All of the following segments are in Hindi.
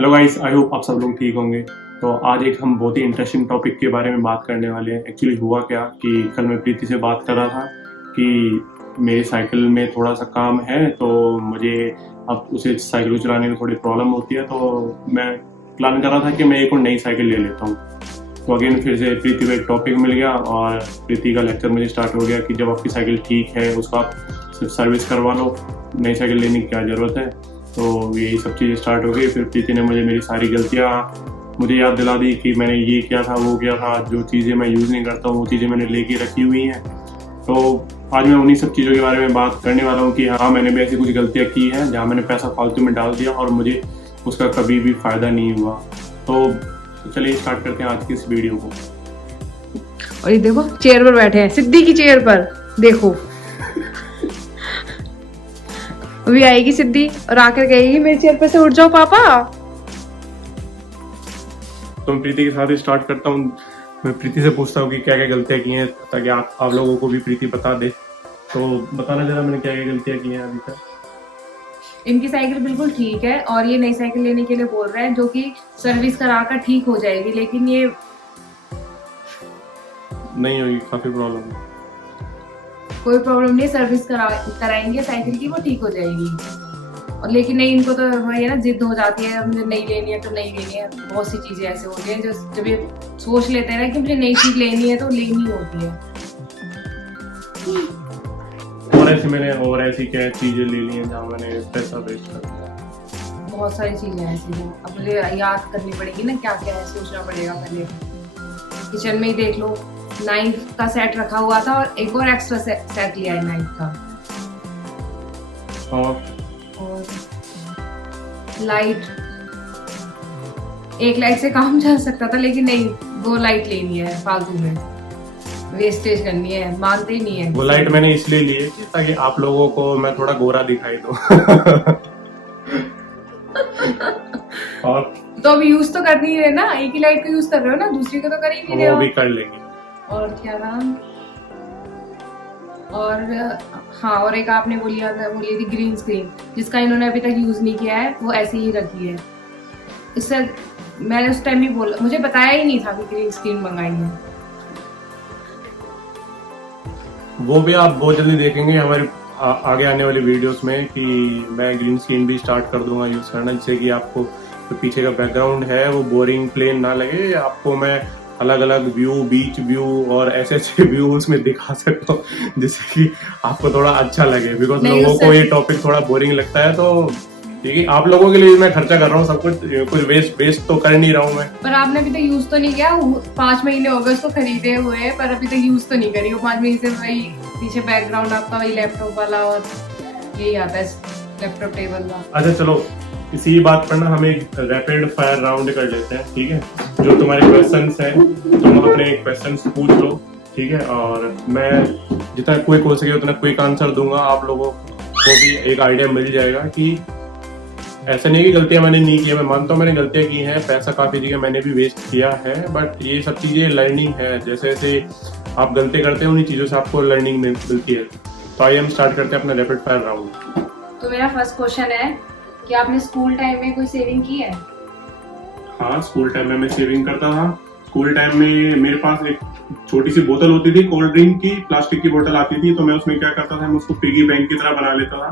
हेलो गाइस, आई होप आप सब लोग ठीक होंगे। तो आज एक हम बहुत ही इंटरेस्टिंग टॉपिक के बारे में बात करने वाले हैं। एक्चुअली हुआ क्या कि कल मैं प्रीति से बात कर रहा था कि मेरी साइकिल में थोड़ा सा काम है, तो मुझे अब उसे साइकिल को चलाने में थोड़ी प्रॉब्लम होती है। तो मैं प्लान कर रहा था कि मैं एक और नई साइकिल ले लेता हूँ। तो अगेन फिर से प्रीति को एक टॉपिक मिल गया और प्रीति का लेक्चर मुझे स्टार्ट हो गया कि जब आपकी साइकिल ठीक है उसका आप सिर्फ सर्विस करवा लो, नई साइकिल लेने की क्या ज़रूरत है। तो यही सब चीज़ें स्टार्ट हो गई। फिर प्रीति ने मुझे मेरी सारी गलतियाँ मुझे याद दिला दी कि मैंने ये किया था, वो किया था, जो चीज़ें मैं यूज़ नहीं करता हूँ वो चीज़ें मैंने लेके रखी हुई हैं। तो आज मैं उन्हीं सब चीज़ों के बारे में बात करने वाला हूँ कि हाँ, मैंने भी ऐसी कुछ गलतियाँ की हैं जहाँ मैंने पैसा फालतू में डाल दिया और मुझे उसका कभी भी फ़ायदा नहीं हुआ। तो चलिए स्टार्ट करते हैं आज की इस वीडियो को। और ये देखो चेयर पर बैठे हैं, सिद्धि की चेयर पर देखो। अभी आएगी सिद्धि और आकर कहेगी मेरी चेयर पर से उठ जाओ पापा। तो मैं प्रीति के साथ ही स्टार्ट करता हूँ। मैं प्रीति से पूछता हूँ कि क्या क्या गलतियाँ की हैं ताकि आप लोगों को भी प्रीति बता दे। तो बताना जरा मैंने क्या क्या गलतियाँ की हैं अभी तक। इनकी साइकिल बिल्कुल ठीक है और ये नई साइकिल लेने के लिए बोल रहे हैं जो कि सर्विस कराकर ठीक हो जाएगी, लेकिन ये नहीं होगी, काफी प्रॉब्लम है। कोई प्रॉब्लम नहीं, सर्विस कराएंगे साइकिल की, वो ठीक हो जाएगी। और लेकिन नहीं, इनको तो वही है ना, जिद हो जाती है मुझे नहीं लेनी है तो नहीं लेनी है। बहुत सी चीजें ऐसे होती हैं जो जब ये सोच लेते हैं ना कि मुझे नई चीज लेनी है तो लेनी होती है। और ऐसी क्या चीजें ले ली हैं जहाँ मैंने पैसा वेस्ट कर दिया। बहुत सारी चीजें ऐसी हैं, अब मुझे याद करनी पड़ेगी ना, क्या क्या है, सोचना पड़ेगा पहले। किचन में ही देख लो, नाइफ का सेट रखा हुआ था और एक और एक्स्ट्रा सेट लिया है नाइफ का। और लाइट, एक लाइट से काम चल सकता था लेकिन नहीं, 2 लाइट लेनी है, फालतू में वेस्टेज करनी है, मानते ही नहीं है। वो लाइट मैंने इसलिए ली है ताकि आप लोगों को मैं थोड़ा गोरा दिखाई दूं। और तो अब यूज तो करनी है ना, एक ही लाइट को यूज कर रहे हो ना, दूसरी को तो कर ही नहीं रहे हो। वो भी कर लेंगे। और क्या नाम, और हाँ, और एक आपने बोली थी ग्रीन स्क्रीन, जिसका इन्होंने अभी तक यूज नहीं किया है, वो ऐसी ही रखी है। इससे मैंने उस टाइम भी बोला, मुझे बताया ही नहीं था कि ग्रीन स्क्रीन मंगाई है। वो भी आप बहुत जल्दी देखेंगे हमारे आगे आने वाली वीडियोस में कि मैं ग्रीन स्क्रीन भी स्टार्ट कर दूंगा यूज करना, जिससे कि आपको जो पीछे का बैकग्राउंड है वो बोरिंग प्लेन ना लगे। आपको मैं अलग अलग व्यू, बीच व्यू और ऐसे ऐसे व्यू उसमें दिखा सकता हूँ जिससे कि आपको थोड़ा अच्छा लगे। बिकॉज लोगों को ये टॉपिक थोड़ा बोरिंग लगता है। तो ठीक है, आप लोगों के लिए मैं खर्चा कर रहा हूँ, सब कुछ वेस्ट तो कर नहीं रहा हूँ मैं। पर आपने अभी तक यूज तो नहीं किया, 5 महीने हो गए उसको खरीदे हुए, पर अभी तक यूज तो नहीं करी। वो 5 महीने से वही पीछे बैकग्राउंड आपका वही लैपटॉप वाला और यही आता है लैपटॉप टेबल का। अच्छा चलो, इसी बात पर ना हम एक रैपिड फायर राउंड कर लेते हैं, ठीक है। जो तुम्हारे क्वेश्चंस हैं तुम अपने क्वेश्चंस पूछ लो, ठीक है। और मैं जितना क्विक हो सके उतना क्विक आंसर दूंगा। आप लोगों को भी एक आइडिया मिल जाएगा कि ऐसा नहीं कि गलतियां मैंने नहीं की है। मैं मानता हूँ मैंने गलतियां की हैं, पैसा काफी जगह मैंने भी वेस्ट किया है, बट ये सब चीजें लर्निंग है। जैसे जैसे आप गलती करते हैं उन्हीं चीजों से आपको लर्निंग मिलती है। तो आइए हम स्टार्ट करते हैं अपना रैपिड फायर राउंड। तो मेरा फर्स्ट क्वेश्चन है कि आपने स्कूल टाइम में कोई सेविंग की है? हाँ, स्कूल टाइम में मैं सेविंग करता था। स्कूल टाइम में मेरे पास एक छोटी सी बोतल होती थी, कोल्ड ड्रिंक की, प्लास्टिक की बोतल आती थी। तो मैं उसमें क्या करता था, मैं उसको पिगी बैंक की तरह बना लेता था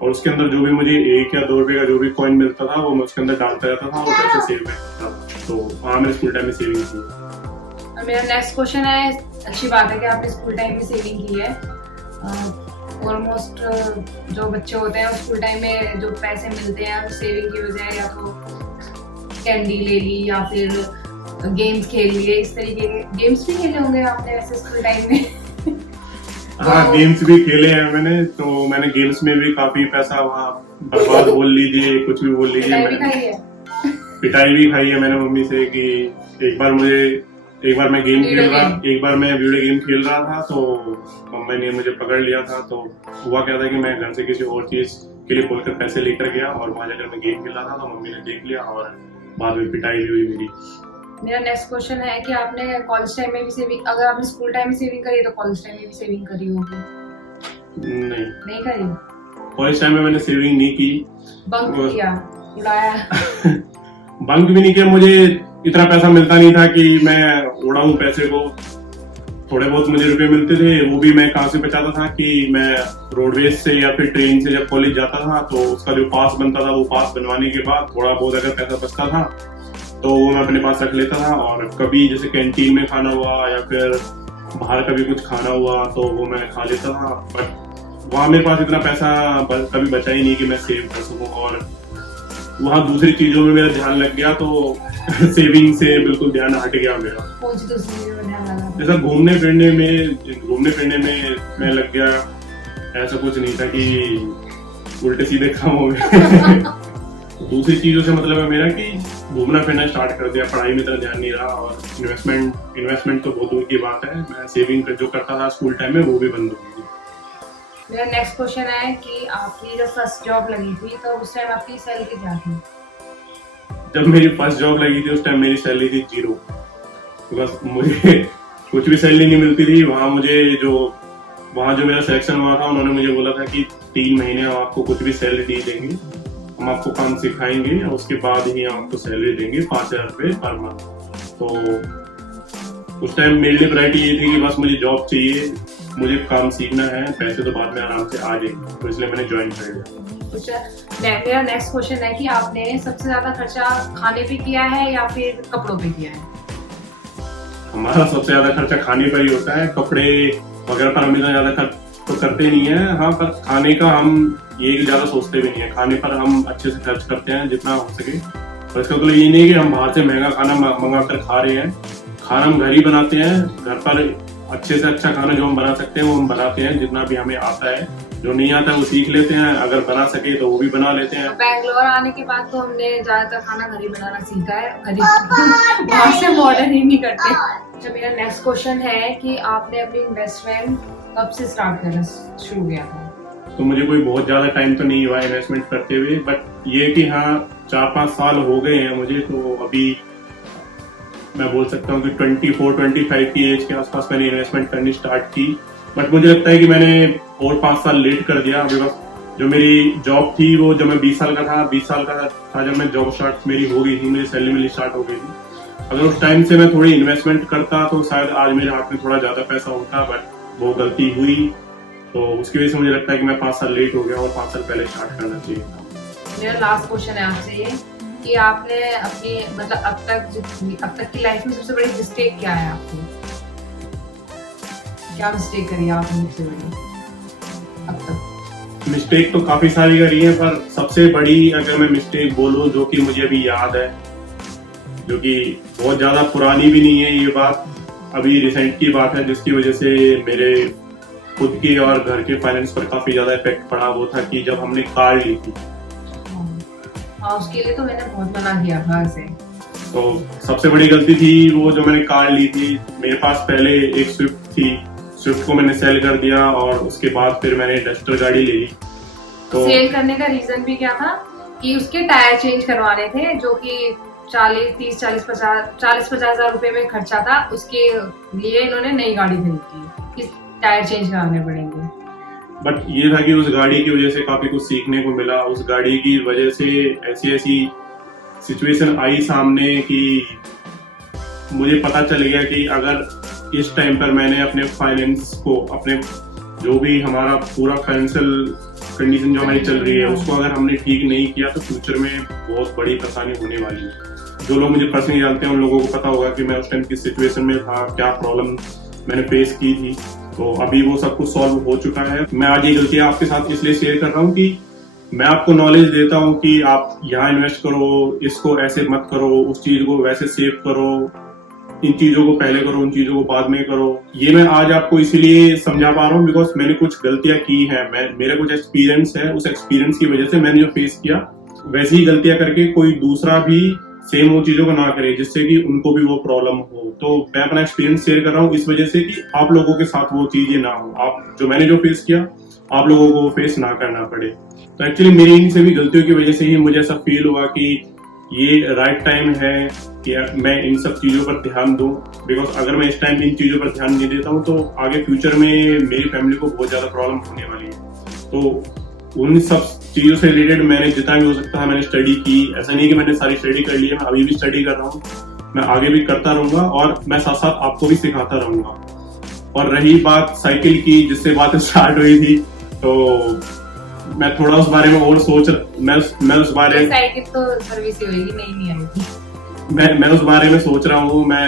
और उसके अंदर जो भी मुझे 1 या 2 रुपए का जो भी कॉइन मिलता था वो मैं उसके अंदर डालता रहता था और पैसे सेव करता था। तो हाँ, मैंने स्कूल टाइम में सेविंग की। और मेरा नेक्स्ट क्वेश्चन है, अच्छी बात है कि आपने स्कूल टाइम में सेविंग की है। ऑलमोस्ट जो बच्चे होते हैं स्कूल टाइम में जो पैसे मिलते हैं सेविंग की बजाय या तो कैंडी ले ली या फिर गेम्स खेल लिए। इस तरीके के गेम्स भी खेले होंगे आपने वैसे स्कूल टाइम में? हाँ, गेम्स भी खेले हैं मैंने। तो मैंने गेम्स में भी काफी पैसा वहाँ बर्बाद बोल लीजिए, कुछ भी बोल लीजिए। पिटाई भी खाई है मैंने मम्मी से कि एक बार मैं एक बार मैं वीडियो गेम खेल रहा था तो मम्मी ने मुझे पकड़ लिया था। तो हुआ क्या था कि मैं घर से किसी और चीज के लिए बोलकर पैसे लेकर गया और वहां जाकर मैं गेम खेल रहा था तो मम्मी ने देख लिया और बाद में पिटाई भी हुई मेरी। मेरा नेक्स्ट क्वेश्चन है कि आपने कॉलेज टाइम में भी सेविंग, अगर आपने स्कूल टाइम में सेविंग करी तो कॉलेज टाइम में भी सेविंग करी होगी? नहीं करी। कॉलेज टाइम में मैंने सेविंग नहीं की, बंक किया, उड़ाया। बंक भी नहीं किया, मुझे इतना पैसा मिलता नहीं था कि मैं उड़ाऊं पैसे को। थोड़े बहुत मुझे रुपए मिलते थे, वो भी मैं कहाँ से बचाता था कि मैं रोडवेज से या फिर ट्रेन से जब कॉलेज जाता था तो उसका जो पास बनता था, वो पास बनवाने के बाद थोड़ा बहुत अगर पैसा बचता था तो वो मैं अपने पास रख लेता था। और कभी जैसे कैंटीन में खाना हुआ या फिर बाहर कभी कुछ खाना हुआ तो वो मैं खा लेता था। बट वहाँ मेरे पास इतना पैसा कभी बचा ही नहीं कि मैं सेव कर सकूँ, और वहाँ दूसरी चीजों में मेरा ध्यान लग गया तो सेविंग से बिल्कुल ध्यान हट गया मेरा। कौन सी दूसरी चीजों में ध्यान लगा? जैसा घूमने फिरने में मैं लग गया। ऐसा कुछ नहीं था कि उल्टे सीधे काम हो गए। दूसरी चीजों से मतलब है मेरा कि घूमना फिरना स्टार्ट कर दिया, पढ़ाई में इतना ध्यान नहीं रहा, और इन्वेस्टमेंट तो बहुत दूर की बात है। मैं सेविंग जो करता था स्कूल टाइम में वो भी बंद हो गई। मेरा नेक्स्ट क्वेश्चन है कि आपकी जब फर्स्ट जॉब लगी थी तो उस टाइम आपकी सैलरी क्या थी? जब मेरी फर्स्ट जॉब लगी थी उस टाइम मेरी सैलरी थी 0। बस मुझे कुछ भी सैलरी नहीं मिलती थी। वहाँ जो मेरा सिलेक्शन हुआ था उन्होंने मुझे बोला था कि 3 महीने हम आपको कुछ भी सैलरी नहीं देंगे, हम आपको काम सिखाएंगे और उसके बाद ही हम आपको सैलरी देंगे 5,000 रुपये पर मंथ। तो उस टाइम मेरे लिए प्रायोरिटी ये थी कि बस मुझे जॉब चाहिए, मुझे काम सीखना है, पैसे तो बाद में आराम से आ जाएंगे, तो इसलिए मैंने ज्वाइन कर लिया। मेरा नेक्स्ट क्वेश्चन है कि आपने सबसे ज्यादा खर्चा खाने पे किया है या फिर कपड़ों पे किया है? हमारा सबसे ज्यादा खर्चा खाने पर ही होता है, कपड़े वगैरह पर हम इतना ज्यादा खर्च तो करते नहीं है। हाँ, पर खाने का हम ये ज्यादा सोचते भी नहीं है, खाने पर हम अच्छे से खर्च करते हैं जितना हो सके। और इसका मतलब ये नहीं है कि हम बाहर से महंगा खाना मंगा कर खा रहे हैं। खाना हम घर ही बनाते हैं, घर पर अच्छे से अच्छा खाना जो हम बना सकते हैं वो हम बनाते हैं, जितना भी हमें आता है। जो नहीं आता है वो सीख लेते हैं, अगर बना सके तो वो भी बना लेते हैं। बैंगलोर आने के बाद तो हमने ज्यादातर खाना घर ही बनाना सीखा है, बाहर से ऑर्डर ही नहीं करते। अच्छा, मेरा नेक्स्ट क्वेश्चन है कि आपने अपनी इन्वेस्टमेंट कब से स्टार्ट करना शुरू किया था? तो मुझे कोई बहुत ज्यादा टाइम तो नहीं हुआ इन्वेस्टमेंट करते हुए, बट ये कि हाँ 4-5 साल हो गए हैं मुझे। तो अभी मैं बोल सकता हूँ कि 24-25 की एज के आसपास मैंने इन्वेस्टमेंट करनी स्टार्ट की। बट मुझे लगता है कि मैंने और 5 साल लेट कर दिया। अभी बस जो मेरी जॉब थी वो जब मैं 20 साल का था जब मैं जॉब स्टार्ट मेरी हो गई थी, मेरी सैलरी मिलनी स्टार्ट हो गई थी। अगर उस टाइम से मैं थोड़ी इन्वेस्टमेंट करता तो शायद आज मेरे हाथ में थोड़ा ज्यादा पैसा होता, बट वो गलती हुई। तो उसकी वजह से मुझे लगता है कि मैं 5 साल लेट हो गया और 5 साल पहले स्टार्ट करना चाहिए था। मेरा लास्ट क्वेश्चन है आपसे ये कि आपने अपनी मतलब अब तक की लाइफ में सबसे बड़ी मिस्टेक क्या है आपकी? क्या मिस्टेक करी आपने सबसे बड़ी अब तक? मिस्टेक तो काफी सारी करी है, पर सबसे बड़ी अगर मैं मिस्टेक बोलूं जो कि मुझे अभी याद है, जो कि बहुत ज्यादा पुरानी भी नहीं है, ये बात अभी रिसेंट की बात है, जिसकी वजह से मेरे खुद के और घर के फाइनेंस पर काफी ज्यादा इफेक्ट पड़ा। वो था कि जब हमने कार ली थी। हाँ, उसके लिए तो मैंने बहुत मना किया था ऐसे। तो सबसे बड़ी गलती थी वो जो मैंने कार ली थी। मेरे पास पहले एक स्विफ्ट थी, स्विफ्ट को मैंने सेल कर दिया और उसके बाद फिर मैंने डस्टर गाड़ी ले ली। तो सेल करने का रीजन भी क्या था कि उसके टायर चेंज करवाने थे, जो कि 40-50 हजार रुपए में खर्चा था। उसके लिए इन्होंने नई गाड़ी खरीदी कि टायर चेंज कराने पड़ेंगे। बट ये था कि उस गाड़ी की वजह से काफी कुछ सीखने को मिला। उस गाड़ी की वजह से ऐसी सिचुएशन आई सामने कि मुझे पता चल गया कि अगर इस टाइम पर मैंने अपने फाइनेंस को, अपने जो भी हमारा पूरा फाइनेंशियल कंडीशन जो हमारी चल रही है उसको अगर हमने ठीक नहीं किया तो फ्यूचर में बहुत बड़ी परेशानी होने वाली है। जो लोग मुझे पर्सनली जानते हैं उन लोगों को पता होगा कि मैं उस टाइम किस सिचुएशन में था, क्या प्रॉब्लम मैंने फेस की थी। तो अभी वो सब कुछ सॉल्व हो चुका है। मैं आज ये गलतियां आपके साथ इसलिए शेयर कर रहा हूँ कि मैं आपको नॉलेज देता हूँ कि आप यहाँ इन्वेस्ट करो, इसको ऐसे मत करो, उस चीज को वैसे सेव करो, इन चीजों को पहले करो, उन चीजों को बाद में करो। ये मैं आज आपको इसीलिए समझा पा रहा हूँ बिकॉज मैंने कुछ गलतियां की है, मेरा कुछ एक्सपीरियंस है। उस एक्सपीरियंस की वजह से मैंने जो फेस किया वैसी ही गलतियां करके कोई दूसरा भी सेम वो चीजों को ना करे जिससे कि उनको भी वो प्रॉब्लम हो। तो मैं अपना एक्सपीरियंस शेयर कर रहा हूँ इस वजह से कि आप लोगों के साथ वो चीजें ना हो, आप जो मैंने जो फेस किया आप लोगों को वो फेस ना करना पड़े। तो एक्चुअली मेरी इन सभी गलतियों की वजह से ही मुझे ऐसा फील हुआ कि ये राइट टाइम है कि मैं इन सब चीजों पर ध्यान दूं। बिकॉज अगर मैं इस टाइम इन चीजों पर ध्यान नहीं देता हूँ तो आगे फ्यूचर में मेरी फैमिली को बहुत ज्यादा प्रॉब्लम होने वाली है। तो उन सब चीजों से रिलेटेड मैंने जितना भी हो सकता है मैंने स्टडी की। ऐसा नहीं है कि मैंने सारी स्टडी कर ली है, मैं अभी भी स्टडी कर रहा हूँ, मैं आगे भी करता रहूंगा और मैं साथ साथ आपको भी सिखाता रहूंगा। और रही बात साइकिल की जिससे बात स्टार्ट हुई थी, तो मैं थोड़ा उस बारे में और मैं उस बारे में साइकिल तो सर्विस ही होगी, नहीं आएगी। मैं उस बारे में सोच रहा हूँ। मैं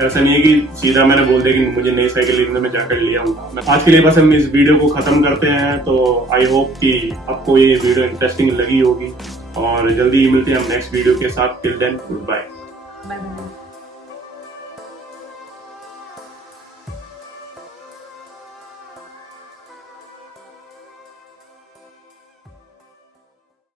ऐसा नहीं है कि सीधा मैंने बोल दिया कि मुझे नई साइकिल लेने में जाकर ले आऊंगा। आज के लिए बस हम इस वीडियो को खत्म करते हैं। तो आई होप कि आपको ये वीडियो इंटरेस्टिंग लगी होगी और जल्दी ही मिलते हैं हम नेक्स्ट वीडियो के साथ। Till then goodbye. Bye bye.